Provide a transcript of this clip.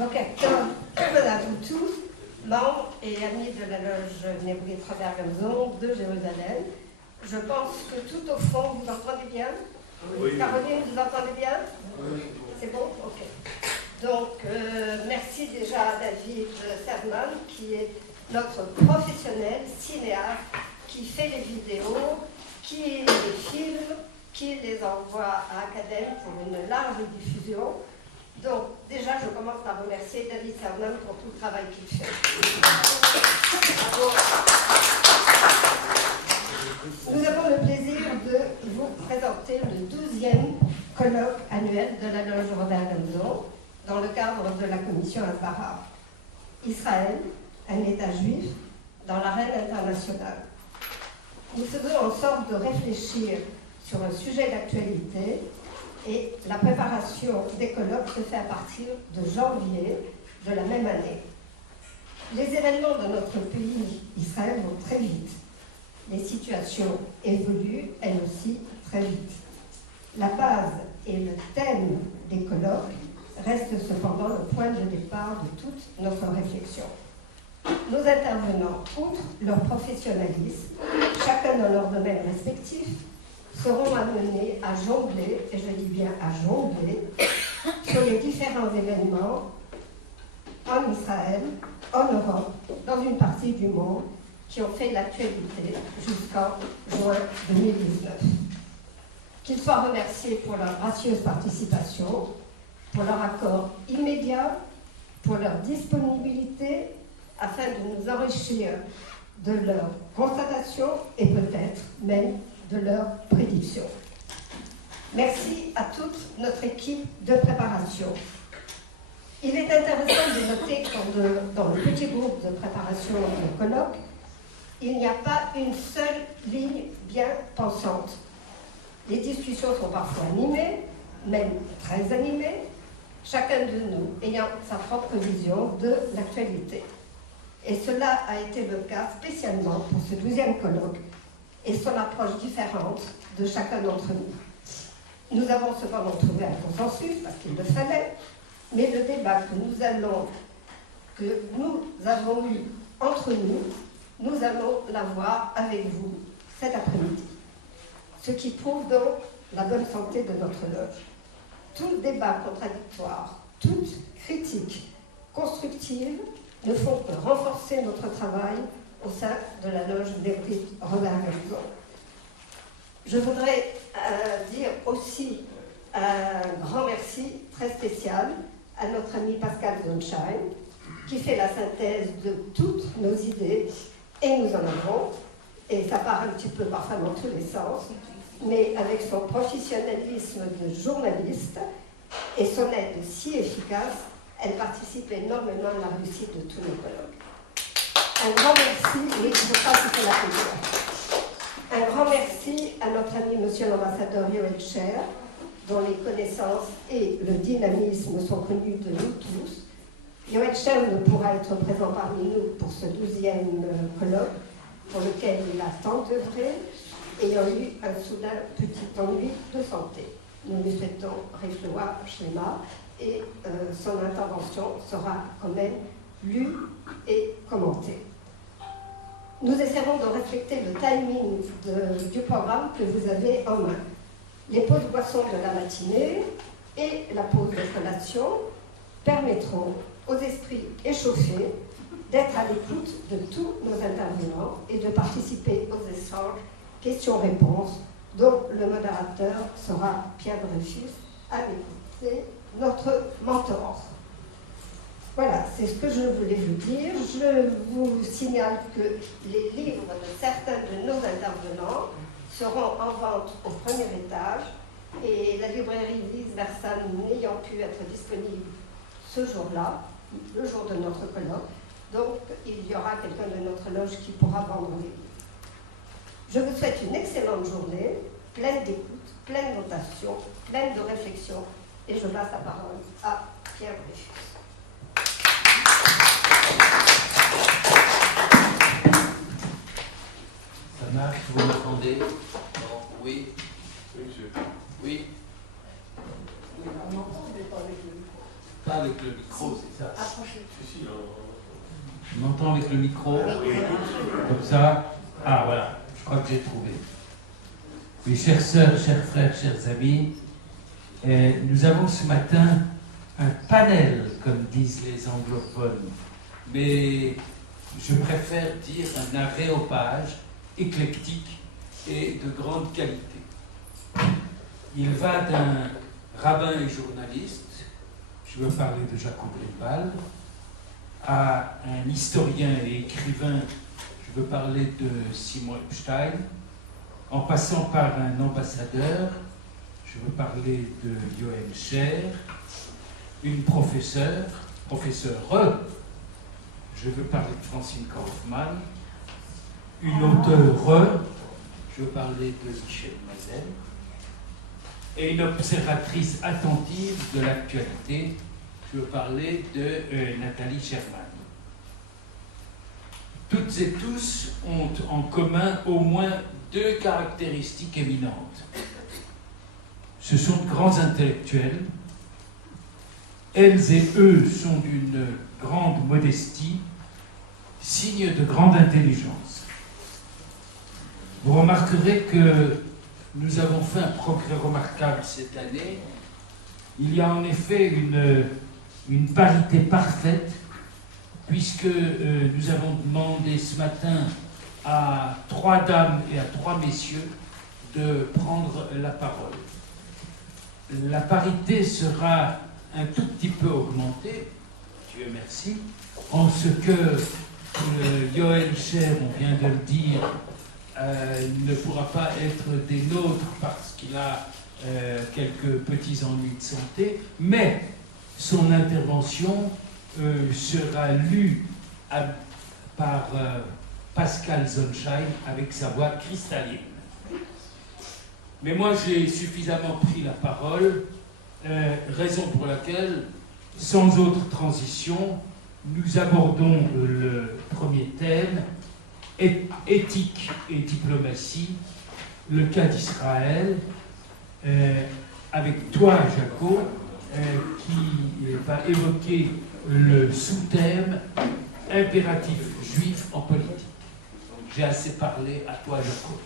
Bocactor, à vous tous, membres et amis de la loge Nébrite Robert Gamzon de Jérusalem. Je pense que tout au fond, vous entendez bien? Oui. Caroline, vous entendez bien? Oui. C'est bon? Ok. Donc, merci déjà à David Serman, qui est notre professionnel cinéaste, qui fait les vidéos, qui les filme, qui les envoie à Academ pour une large diffusion. Donc, déjà, je commence par remercier David Serman pour tout le travail qu'il fait. Bravo. Nous avons le plaisir de vous présenter le 12e colloque annuel de la loge Robert Gamzon dans le cadre de la commission Hasbara. Israël, un État juif dans l'arène internationale. Nous faisons en sorte de réfléchir sur un sujet d'actualité et la préparation des colloques se fait à partir de janvier de la même année. Les événements de notre pays, Israël, vont très vite. Les situations évoluent, elles aussi, très vite. La base et le thème des colloques restent cependant le point de départ de toute notre réflexion. Nos intervenants, outre leur professionnalisme, chacun dans leur domaine respectif, seront amenés à jongler, et je dis bien à jongler, sur les différents événements en Israël, en Europe, dans une partie du monde, qui ont fait l'actualité jusqu'en juin 2019. Qu'ils soient remerciés pour leur gracieuse participation, pour leur accord immédiat, pour leur disponibilité, afin de nous enrichir de leurs constatations et peut-être même de leurs prédictions. Merci à toute notre équipe de préparation. Il est intéressant de noter que dans le petit groupe de préparation de colloque, il n'y a pas une seule ligne bien pensante. Les discussions sont parfois animées, même très animées, chacun de nous ayant sa propre vision de l'actualité. Et cela a été le cas spécialement pour ce 12e colloque et son approche différente de chacun d'entre nous. Nous avons cependant trouvé un consensus, parce qu'il le fallait, mais le débat que nous avons eu entre nous, nous allons l'avoir avec vous cet après-midi. Ce qui prouve donc la bonne santé de notre loge. Tout débat contradictoire, toute critique constructive ne font que renforcer notre travail au sein de la loge Nébrite Robert Gamzon. Je voudrais dire aussi un grand merci très spécial à notre ami Pascal Zonsheim, qui fait la synthèse de toutes nos idées, et nous en avons, et ça part un petit peu parfois dans tous les sens, mais avec son professionnalisme de journaliste et son aide si efficace, elle participe énormément à la réussite de tous nos colloques. Un grand merci, oui, je ne sais pas si c'est la première. Un grand merci à notre ami monsieur l'ambassadeur Yoel Cher, dont les connaissances et le dynamisme sont connus de nous tous. Yoel Cher ne pourra être présent parmi nous pour ce 12e colloque, pour lequel il a tant œuvré, ayant eu un soudain petit ennui de santé. Nous lui souhaitons Refoua Shlema et son intervention sera quand même lue et commentée. Nous essaierons de respecter le timing du programme que vous avez en main. Les pauses boissons de la matinée et la pause de collation permettront aux esprits échauffés d'être à l'écoute de tous nos intervenants et de participer aux échanges questions-réponses dont le modérateur sera Pierre Dreyfus, avec c'est notre mentor. Voilà, c'est ce que je voulais vous dire. Je vous signale que les livres de certains de nos intervenants seront en vente au premier étage et la librairie Lise Versan n'ayant pu être disponible ce jour-là, le jour de notre colloque, donc il y aura quelqu'un de notre loge qui pourra vendre les livres. Je vous souhaite une excellente journée, pleine d'écoute, pleine d'attention, pleine de réflexion, et je passe la parole à Pierre Dreyfus. Ça marche, vous m'entendez? Non, oui. Oui, monsieur. Oui. On entend, mais pas avec le micro. Pas avec le le micro, c'est ça. Approchez. On entend avec le micro. Comme ça. Ah voilà, je crois que j'ai trouvé. Mes chères sœurs, chers frères, chers amis, nous avons ce matin un panel, comme disent les anglophones, mais je préfère dire un aréopage éclectique et de grande qualité. Il va d'un rabbin et journaliste, je veux parler de Jacob Rebal, à un historien et écrivain, je veux parler de Simon Epstein, en passant par un ambassadeur, je veux parler de Yoel Sher, une professeure, je veux parler de Francine Kaufmann, une auteure, je veux parler de Michel Mazel, et une observatrice attentive de l'actualité, je veux parler de Nathalie Sherman. Toutes et tous ont en commun au moins deux caractéristiques éminentes. Ce sont de grands intellectuels. Elles et eux sont d'une grande modestie, signe de grande intelligence. Vous remarquerez que nous avons fait un progrès remarquable cette année. Il y a en effet une parité parfaite, puisque nous avons demandé ce matin à 3 dames et à 3 messieurs de prendre la parole. La parité sera un tout petit peu augmentée, Dieu merci, en ce que Yoel Sher, on vient de le dire, ne pourra pas être des nôtres parce qu'il a quelques petits ennuis de santé, mais son intervention sera lue par Pascal Sonnenschein avec sa voix cristalline. Mais moi j'ai suffisamment pris la parole, raison pour laquelle, sans autre transition, nous abordons le premier thème, éthique et diplomatie, le cas d'Israël, avec toi, Jaco, qui va évoquer le sous-thème impératif juif en politique. J'ai assez parlé, à toi, Jaco.